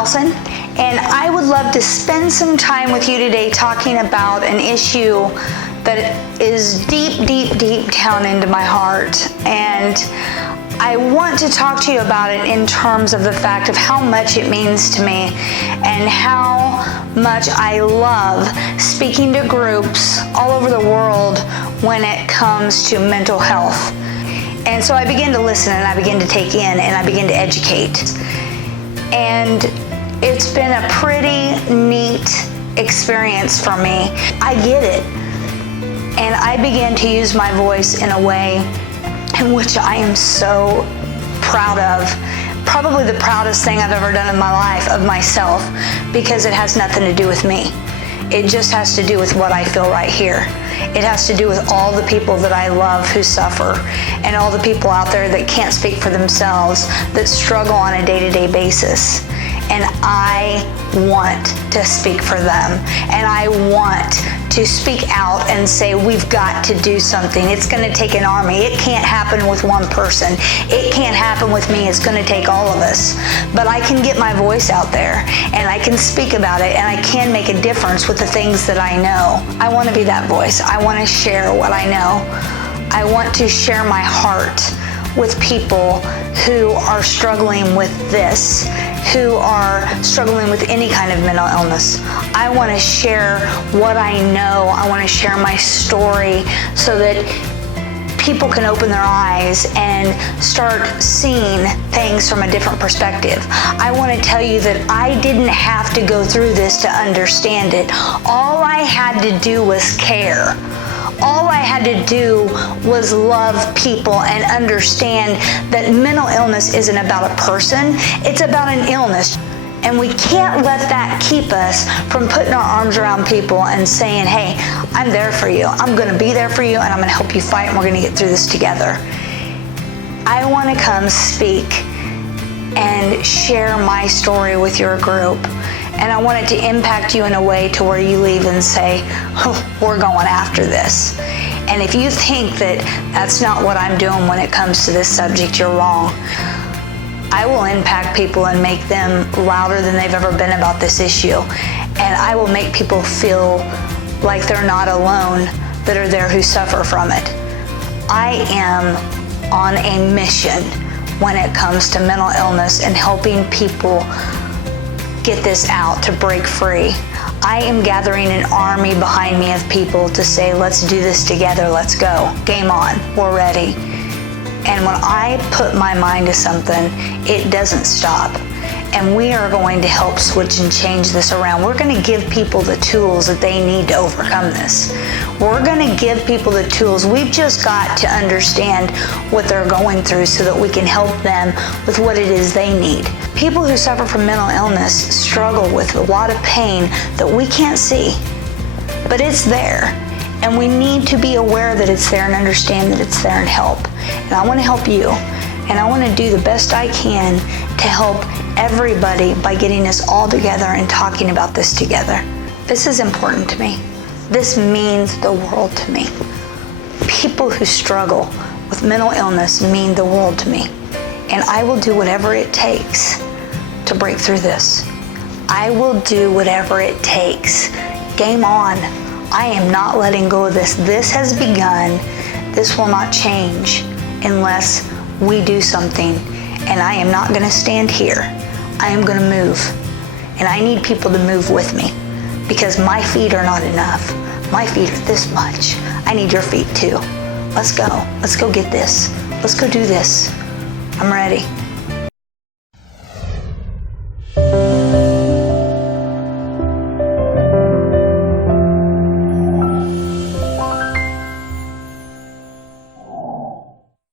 Powelson, and I would love to spend some time with you today talking about an issue that is deep, deep, deep down into my heart. And I want to talk to you about it in terms of the fact of how much it means to me and how much I love speaking to groups all over the world when it comes to mental health. And so I begin to listen, and I begin to take in, and I begin to educate. And it's been a pretty neat experience for me. I get it. And I began to use my voice in a way in which I am so proud of. Probably the proudest thing I've ever done in my life of myself, because it has nothing to do with me. It just has to do with what I feel right here. It has to do with all the people that I love who suffer, and all the people out there that can't speak for themselves, that struggle on a day-to-day basis. And I want to speak for them. And I want to speak out and say, we've got to do something. It's going to take an army. It can't happen with one person. It can't happen with me. It's going to take all of us. But I can get my voice out there, and I can speak about it, and I can make a difference with the things that I know. I want to be that voice. I want to share what I know. I want to share my heart with people who are struggling with this, who are struggling with any kind of mental illness. I want to share what I know. I want to share my story so that people can open their eyes and start seeing things from a different perspective. I want to tell you that I didn't have to go through this to understand it. All I had to do was care. All I had to do was love people and understand that mental illness isn't about a person, it's about an illness. And we can't let that keep us from putting our arms around people and saying, hey, I'm there for you. I'm going to be there for you, and I'm going to help you fight, and we're going to get through this together. I want to come speak and share my story with your group. And I want it to impact you in a way to where you leave and say, oh, we're going after this. And if you think that that's not what I'm doing when it comes to this subject, you're wrong. I will impact people and make them louder than they've ever been about this issue. And I will make people feel like they're not alone that are there who suffer from it. I am on a mission when it comes to mental illness and helping people get this out, to break free. I am gathering an army behind me of people to say, let's do this together, let's go. Game on, we're ready. And when I put my mind to something, it doesn't stop. And we are going to help switch and change this around. We're going to give people the tools that they need to overcome this. We're going to give people the tools. We've just got to understand what they're going through so that we can help them with what it is they need. People who suffer from mental illness struggle with a lot of pain that we can't see, but it's there. And we need to be aware that it's there and understand that it's there and help. And I want to help you. And I want to do the best I can to help everybody by getting us all together and talking about this together. This is important to me. This means the world to me. People who struggle with mental illness mean the world to me. And I will do whatever it takes to break through this. I will do whatever it takes. Game on. I am not letting go of this. This has begun. This will not change unless we do something. And I am not going to stand here. I am going to move. And I need people to move with me, because my feet are not enough. My feet are this much. I need your feet too. Let's go. Let's go get this. Let's go do this. I'm ready.